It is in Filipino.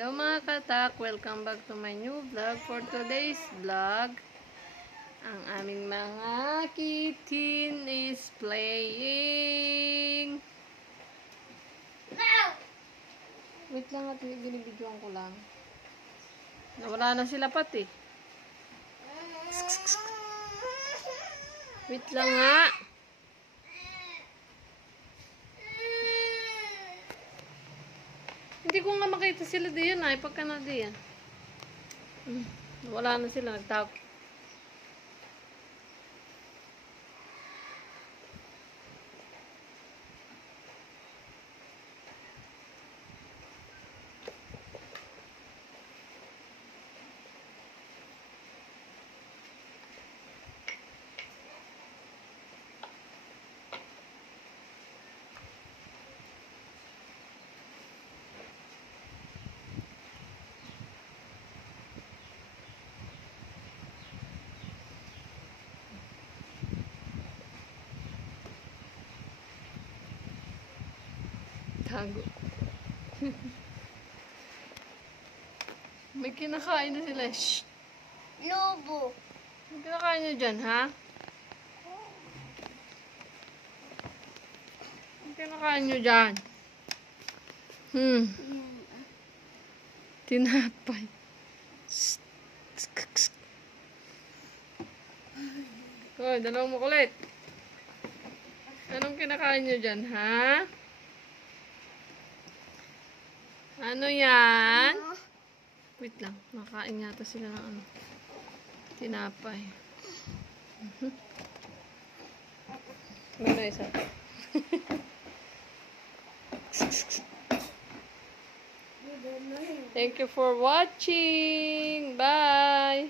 Hello mga katak! Welcome back to my new vlog. For today's vlog, ang aming mga kitten is playing. Wait lang at binibidyoan ko lang. Nawala na sila pati. Wait lang nga. Hindi ko nga makita sila diyan ay pagka na diyan. Wala na sila, nagtawag. Tago. May kinakain na sila. Shh! Lobo. May kinakain nyo dyan, ha? May kinakain nyo dyan. Tinapay. Hoy, dalawang makulit. Anong kinakain nyo dyan, ha? Ano yan? Wait lang. Makain yata sila ng ano. Tinapay. Ano isa? Thank you for watching. Bye!